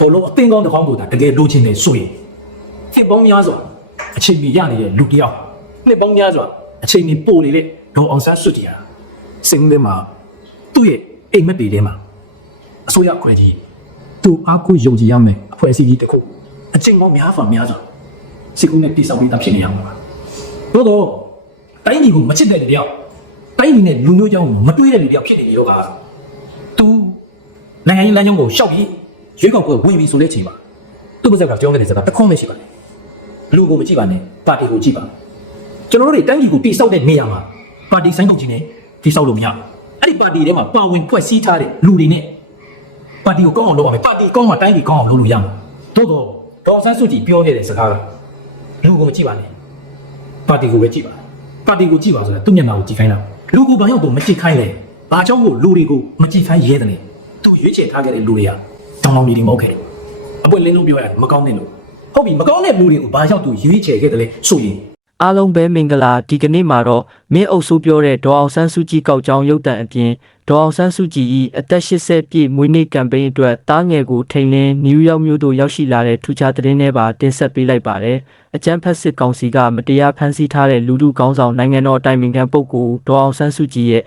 ဘောလုံးအသင်းကောင်းတစ်ကောင်းကိုဒါတကယ်လိုချင်နေဆိုရင်နှစ်ပေါင်းများစွာအချိန်ကြီးရနေတဲ့လူတစ်ယောက်နှစ်ပေါင်းများစွာအချိန်ကြီးပို့နေတဲ့ဒေါ်အောင်ဆန်းစုကြည်ဟာစင်ထဲမှာသူ့ရဲ့အိမ်မက်တွေထဲမှာအစိုးရခွဲကြီးသူအားကိုယုံကြည်ရမယ်အဖွဲ့အစည်းကြီးတစ်ခုအချိန်ပေါင်းများစွာများစွာစိတ်ကူးနဲ့တိစောက်ပြီးသားဖြစ်နေရမှာပါသို့တော့တိုင်းပြည်ကိုမချစ်တဲ့လူတစ်ယောက်တိုင်းပြည်နဲ့လူမျိုးကြောင်းမတွေးတဲ့လူတစ်ယောက်ဖြစ်နေပြီတော့ကသူနိုင်ငံရေးလမ်းကြောင်းကိုရှောက်ပြီး ရွေးကောက်ပွဲဝင်ပြီဆိုတဲ့အချိန်မှာသူ့ပါဇက်ကပြောခဲ့တဲ့စကားတစ်ခွန်းပဲရှိပါတယ်လူကိုမကြည့်ပါနဲ့ပါတီကိုကြည့်ပါကျွန်တော်တို့တွေတိုင်းပြည်ကိုတိစောက်တဲ့နေရာမှာပါတီဆိုင်ကုန်ကြီးနဲ့တိစောက်လို့မရဘူးအဲ့ဒီပါတီထဲမှာပါဝင်ဖွဲ့စည်းထားတဲ့လူတွေနဲ့ပါတီကိုကောင်းအောင်လုပ်ရမယ်ပါတီကောင်းမှတိုင်းပြည်ကောင်းအောင်လုပ်လို့ရမှာသို့တော့ဒေါ်ဆန်းစုကြည်ပြောခဲ့တဲ့စကားကလူကိုမကြည့်ပါနဲ့ပါတီကိုပဲကြည့်ပါပါတီကိုကြည့်ပါဆိုတာသူ့မျက်နှာကိုကြည့်ခိုင်းတာလူကိုဘာကြောင့်ကိုမကြည့်ခိုင်းလဲဘာကြောင့်ကိုလူတွေကိုမကြည့်ခိုင်းရဲတယ်လဲသူရွေးချယ်ထားခဲ့တဲ့လူတွေကတော င်းတောင်းမီဒီမဟုတ်ခဲ့ဘူးအပွင့်လင်းလုံးပြောရတယ်မကောင်းတဲ့လူဟုတ်ပြီမကောင်းတဲ့လူတွေကိုဘာကြောင့်သူရွေးချယ်ခဲ့တယ်လဲဆိုရင်အားလုံးပဲမင်္ဂလာဒီကနေ့မှာတော့မင်းအုပ်စိုးပြောတဲ့ဒေါ်အောင်ဆန်းစုကြည်ကောက်ကြောင်ရုပ်တံအပြင်ဒေါ်အောင်ဆန်းစုကြည်၏အသက်80ပြည့်မွေးနေ့ကမ်ပိန်းအတွက်တားငယ်ကိုထိန်လင်းနယူးယောက်မြို့သို့ရောက်ရှိလာတဲ့ထူးခြားသတင်းတွေပါတင်ဆက်ပေးလိုက်ပါတယ်။အကြမ်းဖက်စစ်ကောင်စီကမတရားဖမ်းဆီးထားတဲ့လူထုကောင်းဆောင်နိုင်ငံတော်အတိုင်ပင်ခံပုဂ္ဂိုလ်ဒေါ်အောင်ဆန်းစုကြည်ရဲ့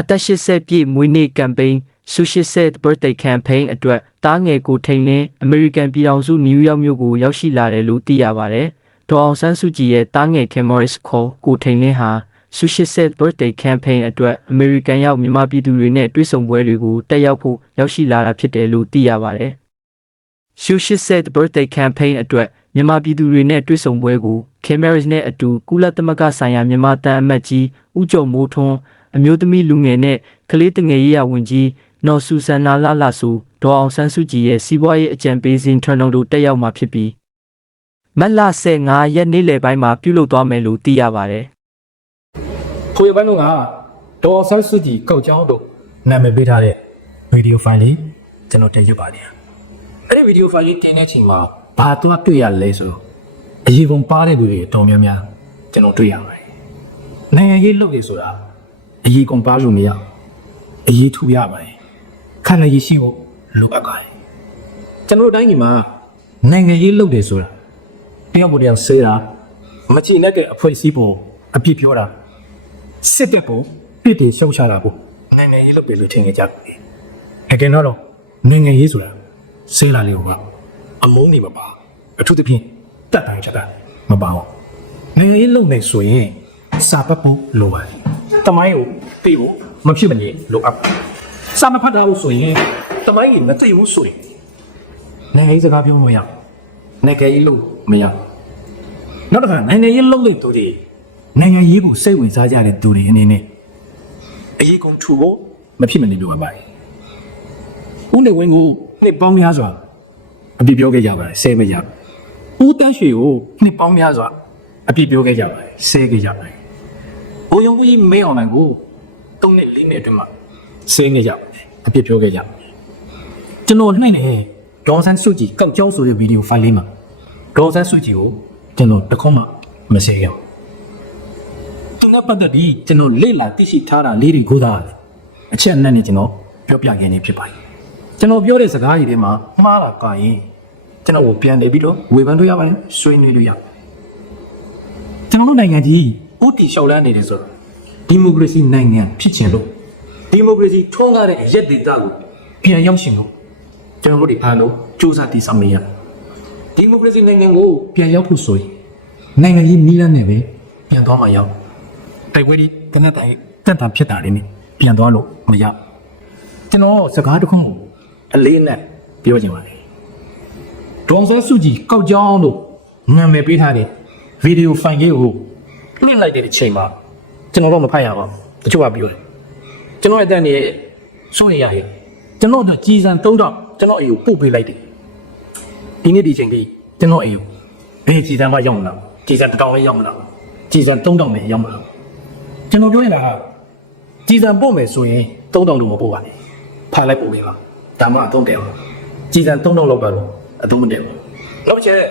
အသက်80ပြည့်မွေးနေ့ကမ်ပိန်း Suicide Birthday Campaign အတွက်တားငယ်ကိုထိန်လင်းအမေရိကန်ပြည်ထောင်စုနယူးယောက်မြို့ကိုရောက်ရှိလာတယ်လို့သိရပါတယ်။ဒေါ်အောင်ဆန်းစုကြည်ရဲ့တားငယ်ခင်မော်ရစ်ခေါ်ကိုထိန်လင်းဟာ Suicide Birthday Campaign အတွက်အမေရိကန်ရောက်မြန်မာပြည်သူတွေနဲ့တွေ့ဆုံပွဲတွေကိုတက်ရောက်ဖို့ရောက်ရှိလာတာဖြစ်တယ်လို့သိရပါတယ်။ Suicide Birthday Campaign အတွက်မြန်မာပြည်သူတွေနဲ့တွေ့ဆုံပွဲကို Cameras နဲ့အတူကုလသမဂ္ဂဆိုင်ရာမြန်မာတန်အမတ်ကြီးဦးကျော်မိုးထွန်းအမျိုးသမီးလူငယ်နဲ့ကလေးတငယ်ရေးရာဝန်ကြီး နော်ဆူဆန်နာလာလာဆူဒေါ်အောင်ဆန်းစုကြည်ရဲ့စီးပွားရေးအကြံပေးစဉ်ထရန်တို့တက်ရောက်မှာဖြစ်ပြီးမတ်လ15ရက်နေ့လယ်ပိုင်းမှာပြုလုပ်သွားမယ်လို့သိရပါတယ်ဖိုရပန်းတို့ကဒေါ်ဆန်းစုကြည်ကောက်ကြောင်းတို့နာမည်ပေးထားတဲ့ဗီဒီယိုဖိုင်လေးကျွန်တော်တင်ပြပါတယ်အဲ့ဒီဗီဒီယိုဖိုင်လေးတင်တဲ့အချိန်မှာဘာသွားတွေ့ရလဲဆိုတော့အရေးပုံပါတဲ့လူတွေအတော်များများကျွန်တော်တွေ့ရပါတယ်နိုင်ငံရေးလုပ်နေဆိုတာအရေးကုန်ပါလို့မရဘူးအရေးထူရပါတယ် ခန္ဓာရည်ရှိဖို့လိုအပ်ပါတယ်ကျွန်တော်တို့တိုင်းပြည်မှာနိုင်ငံရေးလုပ်တယ်ဆိုတာတယောက်ပေါ်တယောက်ဆေးတာမချင်တဲ့အဖွဲ့အစည်းပေါ်အပြစ်ပြောတာစစ်တပ်ကိုပြစ်တင်ရှုံချတာကိုနိုင်ငံရေးလုပ်တယ်လို့ထင်ကြကြတယ်။အကယ်တော့နိုင်ငံရေးဆိုတာစေးလာလေးကအမုန်းနေမပါအထူးသဖြင့်တက်တိုင်းချက်တာမပါဘူး။နိုင်ငံရေးလုပ်နေဆိုရင်စာပတ်ဖို့လိုပါတယ်။တမိုင်းကိုသိဖို့မဖြစ်မနေလိုအပ်ပါတယ်။ စာမဖတ်တာလို့ဆိုရင်တမိုင်းကြီးမသိဘူးဆိုရင်နိုင်ငံရေးစကားပြောမရဘူး။နိုင်ငံရေးလုပ်မရဘူး။နောက်တစ်ခါနိုင်ငံရေးလုပ်လိုက်သူတွေနိုင်ငံရေးကိုစိတ်ဝင်စားကြတဲ့သူတွေအနေနဲ့အရေးကုန်ထူဖို့မဖြစ်မနေလိုအပ်ပါတယ်။ဦးနေဝင်းကိုနှစ်ပေါင်းများစွာအပြစ်ပြောခဲ့ကြပါတယ်ဆဲခဲ့ကြပါတယ်။ဦးတန်းရွှေကိုနှစ်ပေါင်းများစွာအပြစ်ပြောခဲ့ကြပါတယ်ဆဲခဲ့ကြပါတယ်။ဘိုးရုံကြီးမင်းအောင်နိုင်ကို၃နှစ်၄နှစ်အတွင်းမှာဆဲနေကြပါတယ် အပြစ်ပြောခဲ့ကြပါတယ်။ကျွန်တော်နှိမ့်နေဒေါ်ဆန်းစုကြည်ကောက်ကြောဆိုတဲ့ဗီဒီယိုဖိုင်လေးမှာဒေါ်ဆန်းစုကြည်ကိုကျွန်တော်တခွန်းမှမဆဲခဲ့ဘူး။သူနဲ့ပတ်သက်ပြီးကျွန်တော်လေ့လာသိရှိထားတာလေးတွေကိုသာအချက်အနက်နဲ့ကျွန်တော်ပြောပြခဲ့နေဖြစ်ပါတယ်ကျွန်တော်ပြောတဲ့စကားတွေထဲမှာမှားတာကရင်ကျွန်တော်ကိုပြန်နေပြီးတော့ဝေဖန်လို့ရပါတယ်ဆွေးနွေးလို့ရပါတယ်ကျွန်တော်တို့နိုင်ငံကြီးဥတီလျှောက်လန်းနေတယ်ဆိုတော့ဒီမိုကရေစီနိုင်ငံဖြစ်ချင်လို့ ဒီမိုကရေစီထွန်းကားတဲ့ရက်ဒေတာကိုပြန်ရောက်ရှင်လို့ကျွန်တော်တို့ဒီအားလုံးစူးစမ်းတည်ဆောက်နေရဒီမိုကရေစီနိုင်ငံကိုပြန်ရောက်ဖို့ဆိုရင်နိုင်ငံကြီးနီးလန်းနေပဲပြန်သွားမှရောက်တိုက်ပွဲဒီတနက်တိုင်တက်တာဖြစ်တာလေးနဲ့ပြန်သွားလို့မရကျွန်တော်စကားတစ်ခုကိုအလေးနဲ့ပြောချင်ပါတယ်ဒေါန်ဆန်းစုကြည်ကောက်ကြောင်းလို့နာမည်ပေးထားတဲ့ဗီဒီယိုဖိုင်လေးကိုလွှင့်လိုက်တဲ့အချိန်မှာကျွန်တော်တော့မဖတ်ရပါဘူးတချို့ကပြောတယ် ကျွန်တော်ရဲ့အတန်နေစိုးရိမ်ရတယ်ကျွန်တော်တို့ကြည်စံ၃တော့ကျွန်တော်အိမ်ကိုပို့ပေးလိုက်တယ်ဒီနေ့ဒီချိန်လေးကျွန်တော်အိမ်ကိုဘယ်ကြည်စံမှရောက်မလားကြည်စံတစ်တောင်လေးရောက်မလားကြည်စံ၃တောင်လေးရောက်မလားကျွန်တော်ပြောနေတာကကြည်စံပို့မယ်ဆိုရင်3000လို့မပို့ပါနဲ့ဖားလိုက်ပို့ပေးပါဒါမှအသုံးတယ်ပါကြည်စံ3000လောက်ကတော့အသုံးမတယ်ဘူးနောက်တစ်ချက်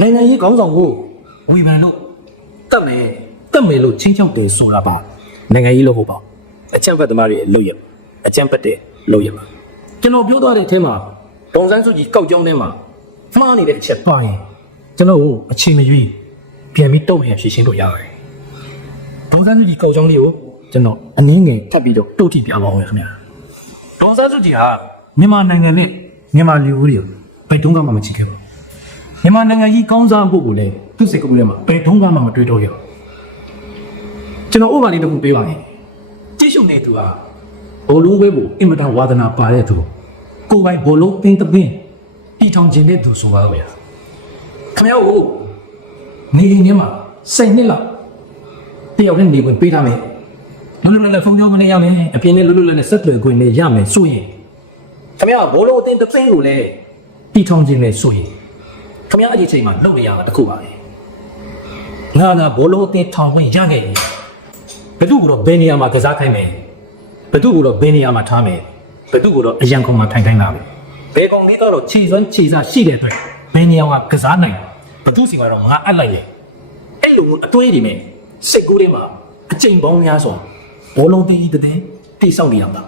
နိုင်ငံရေးခေါင်းဆောင်ကိုဝေဖန်လို့တတ်မယ်တတ်မယ်လို့ချင်းချောက်တယ်ဆိုတာပါနိုင်ငံရေးလို့ဟုတ်ပါ အချမ်းဖတ်သမားတွေလုပ်ရအချမ်းဖတ်တဲ့လုပ်ရပါကျွန်တော်ပြောသွားတဲ့အထဲမှာဒေါန်ဆန်းစုကြည်ကောက်ကြောင်းထဲမှာမှားနေတဲ့အချက်ပါရင်ကျွန်တော်တို့အချိန်မရွေးပြန်ပြီးတုံ့ပြန်ဖြေရှင်းလို့ရတယ်ဒေါန်ဆန်းစုကြည်ကောက်ကြောင်းလေးကိုကျွန်တော်အနည်းငယ်ထပ်ပြီးတော့တုတ်တိပြပါအောင်ခင်ဗျာဒေါန်ဆန်းစုကြည်ဟာမြန်မာနိုင်ငံနဲ့မြန်မာလူဦးတွေကိုဘယ်တုန်းကမှမချစ်ခဲ့ပါဘူးမြန်မာနိုင်ငံကြီးကောင်းစားဖို့ကိုလည်းသူ့စိတ်ကူးထဲမှာဘယ်တုန်းကမှမတွေးတော့ခဲ့ပါဘူးကျွန်တော်ဥပမာလေးတစ်ခုပေးပါမယ် ကြည့်ရှုနေသူဟာဘိုလ်လုံးဘဲကိုအင်မတန်ဝါသနာပါတဲ့သူကိုယ်ပိုင်ဘိုလ်လုံးပင်းတပင်းတီထောင်ခြင်းတဲ့သူဆိုပါတော့ဗျာခင်ဗျားကိုနေအိမ်ထဲမှာစိတ်နှစ်လောက်တယောက်တည်းနေဝင်ပေးထားမယ်လွတ်လွတ်လပ်လပ်ဖုန်းပြောခွင့်နဲ့ရမယ်အပြင်နဲ့လွတ်လွတ်လပ်လပ်ဆက်သွယ်ခွင့်နဲ့ရမယ်ဆိုရင်ခင်ဗျားဘိုလ်လုံးအတင်းတပင်းကိုလည်းတီထောင်ခြင်းနဲ့ဆိုရင်ခင်ဗျားအဲ့ဒီချိန်မှာလုပ်နေရတာတစ်ခုပါပဲငါကဘိုလ်လုံးအတင်းထောင်ခွင့်ရခဲ့ရင် ဘယ်သူကတော့ဘယ်နေရာမှာကစားခိုင်းမယ်ဘယ်သူကတော့ဘယ်နေရာမှာထားမယ်ဘယ်သူကတော့အရန်ခုံမှာထိုင်ခိုင်းလာမယ်ဘယ်ကောင်လေးတော့ခြေစွမ်းခြေစားရှိတဲ့အတွက်ဘယ်နေရာမှာကစားနိုင်ဘယ်သူစီကတော့ငါအပ်လိုက်လေအဲ့လိုအတွေးတွေနဲ့စိတ်ကူးထဲမှာအချိန်ပေါင်းများစွာဘောလုံးတီးတဲ့တဲ့တိဆောက်နေရတာ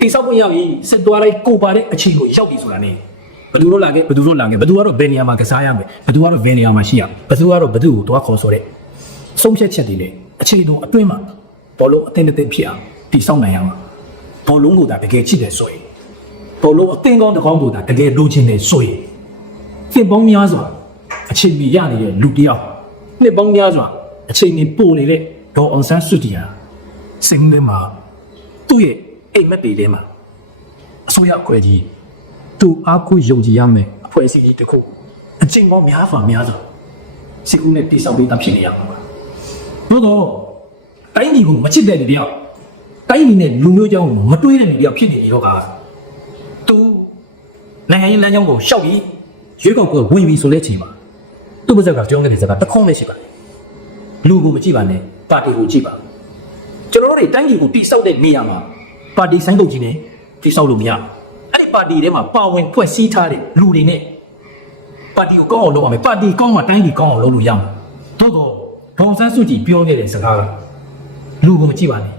တိဆောက်ဖို့ရောက်ရင်စစ်သွားလိုက်ကိုပါတဲ့အချိန်ကိုရောက်ပြီဆိုတာ ਨੇ ဘယ်သူတို့လာခဲ့ဘယ်သူတို့လာခဲ့ဘယ်သူကတော့ဘယ်နေရာမှာကစားရမယ်ဘယ်သူကတော့ဘယ်နေရာမှာရှိရဘယ်သူကတော့ဘယ်သူကိုတွားခေါ်ဆိုတဲ့ဆုံးဖြတ်ချက်တွေနဲ့ အခြေတို့အတွင်းမှာဘောလုံးအသင်းအသင်းဖြစ်အောင်တိဆောက်နိုင်ရမှာဘောလုံးကိုဒါတကယ်ချစ်တယ်ဆိုရင်ဘောလုံးအသင်းကောင်းတစ်ကောင်းကိုဒါတကယ်လိုချင်တယ်ဆိုရင်နှစ်ပေါင်းများစွာအချိန်မီရနေတဲ့လူတစ်ယောက်နှစ်ပေါင်းများစွာအချိန်မီပို့နေတဲ့ဒေါ်အောင်ဆန်းစုကြည်ဟာစိတ်ထဲမှာသူ့ရဲ့အိမ်မက်တွေထဲမှာအစိုးရအခွဲကြီးသူအားကိုးယုံကြည်ရမယ်အဖွဲ့အစည်းကြီးတစ်ခုအချင်းပေါင်းများစွာများစွာစိတ်ကူးနဲ့တိဆောက်ပေးတာဖြစ်နေရမှာပါ။ သို့တော့တိုင်းပြည်ကိုမချစ်တဲ့လူတယောက်တိုင်းပြည်နဲ့လူမျိုးကြောင်းကိုမတွေးတဲ့လူတယောက်ဖြစ်နေတော့ကသူနိုင်ငံရေးလမ်းကြောင်းကိုရှောက်ပြီးရွေးကောက်ပွဲဝင်ပြီးဆိုတဲ့ချိန်မှာသူ့ပါဇက်ကကြောင်းတဲ့စကားတစ်ခုံးပဲရှိပါတယ်။လူကိုမကြည့်ပါနဲ့ပါတီကိုကြည့်ပါကျွန်တော်တို့တွေတိုင်းပြည်ကိုတိဆောက်တဲ့နေရာမှာပါတီဆိုင်ပုတ်ကြီးနဲ့တိဆောက်လို့မရဘူးအဲ့ဒီပါတီထဲမှာပါဝင်ဖွဲ့စည်းထားတဲ့လူတွေနဲ့ပါတီကိုကောင်းအောင်လုပ်ရမယ်ပါတီကောင်းမှတိုင်းပြည်ကောင်းအောင်လုပ်လို့ရမှာသို့တော့ ဒေါန်ဆန်းစုကြည်ပြောခဲ့တဲ့စကားကလူကိုမကြည့်ပါနဲ့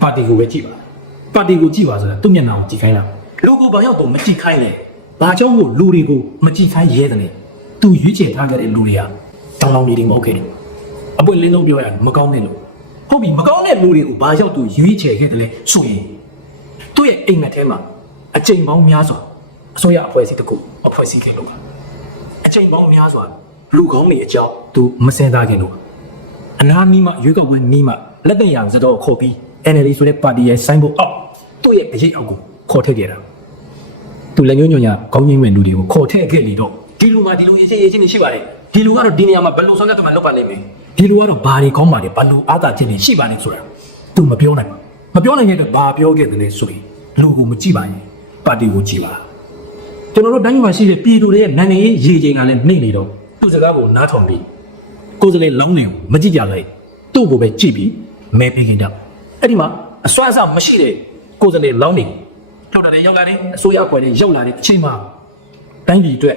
ပါတီကိုပဲကြည့်ပါပါတီကိုကြည့်ပါဆိုတာသူ့မျက်နှာကိုကြည့်ခိုင်းတာလူကိုဘာရောက်တော့မကြည့်ခိုင်းလဲဘာကြောင့်မို့လူတွေကိုမကြည့်ခိုင်းရဲတယ်လဲသူရွေးချယ်ထားခဲ့တဲ့လူတွေကတောင်းတောင်းနေတယ်မဟုတ်ခဲ့ဘူးအပွင့်လင်းဆုံးပြောရရင်မကောင်းတဲ့လူဟုတ်ပြီမကောင်းတဲ့လူတွေကိုဘာရောက်သူရွေးချယ်ခဲ့တယ်လဲဆိုရင်သူ့ရဲ့အိမ်မက်ထဲမှာအချိန်ပေါင်းများစွာအစိုးရအဖွဲ့အစည်းတစ်ခုအဖွဲ့အစည်းခင်လို့ပါအချိန်ပေါင်းများစွာ လူကောင်းတွေအကြောင်းသူမစင်စားခင်လို့ပါအနာနီးမှရွေးကောက်ပွဲနီးမှလက်တင်ရံစတော့ခေါ်ပြီး NLD ဆိုတဲ့ပါတီရဲ့ဆိုင်းဘုတ်အောက်သူ့ရဲ့အရေးအောက်ကိုခေါ်ထည့်ခဲ့တာသူလက်ညှိုးညွှန်ညာကောင်းကြီးမဲ့လူတွေကိုခေါ်ထည့်ခဲ့လေတော့ဒီလူမှဒီလူရေးချင်းရေးချင်းတွေရှိပါတယ်ဒီလူကတော့ဒီနေရာမှာဘယ်လိုဆောင်ရွက်တော့မှလုပ်ပါလိမ့်မယ်ဒီလူကတော့ဘာတွေကောင်းပါလဲဘယ်လိုအားသာခြင်းတွေရှိပါလဲဆိုတာသူမပြောနိုင်ဘူးမပြောနိုင်တဲ့အတွက်ဘာပြောခဲ့တယ်လဲဆိုရင်လူကိုမကြည့်ပါရင်ပါတီကိုကြည့်ပါကျွန်တော်တို့တိုင်းမှာရှိတဲ့ပြည်သူတွေရဲ့နိုင်ငံရေးရေချိန်ကလည်းနှိမ့်နေတော့ သူ့စကားကိုနားထောင်ပြီးကိုယ်စလေလောင်းနေကိုမကြည့်ကြလိုက်သူ့ကိုပဲကြည့်ပြီးမဲပေးခင်တော့အဲ့ဒီမှာအစွမ်းအစမရှိတဲ့ကိုယ်စလေလောင်းနေထုတ်တာတွေရောက်လာတယ်အစိုးရအဖွဲ့တွေရောက်လာတဲ့အချိန်မှာတိုင်းပြည်အတွက်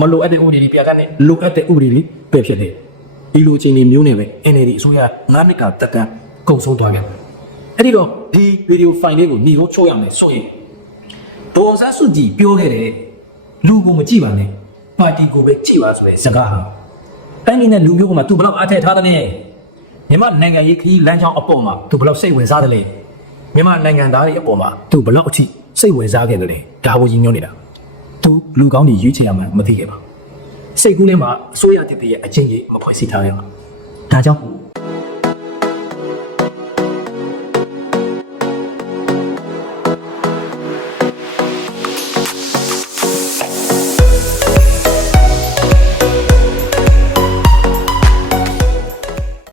မလိုအပ်တဲ့ဥပဒေတွေပြကနေလိုအပ်တဲ့ဥပဒေတွေပယ်ဖြစ်တယ်ဒီလိုအချိန်တွေမျိုးနေပဲ NLD အစိုးရငါးနှစ်ကတက်တန်းကုန်ဆုံးသွားခဲ့တယ်အဲ့ဒီတော့ဒီဗီဒီယိုဖိုင်လေးကိုညီကိုချုပ်ရမယ်ဆိုရင်ဒေါ်အောင်ဆန်းစုကြည်ပြောခဲ့တယ်လူကိုမကြည့်ပါနဲ့ ပါတီကိုပဲကြည့်ပါဆိုတဲ့စကားဟာတိုင်းပြည်နဲ့လူမျိုးကမှသူဘယ်လောက်အားထည့်ထားတယ်လဲမြန်မာနိုင်ငံရေးခရီးလမ်းကြောင်းအပေါ်မှာသူဘယ်လောက်စိတ်ဝင်စားတယ်လဲမြန်မာနိုင်ငံသားတွေအပေါ်မှာသူဘယ်လောက်အထိစိတ်ဝင်စားခဲ့တယ်လဲဒါကိုရည်ညွှန်းနေတာသူလူကောင်းတွေရွေးချယ်ရမှမသိခဲ့ပါဘူးစိတ်ကူးထဲမှာအစိုးရတစ်တည်းရဲ့အချင်းကြီးမဖွဲ့စည်းထားရပါဒါကြောင့်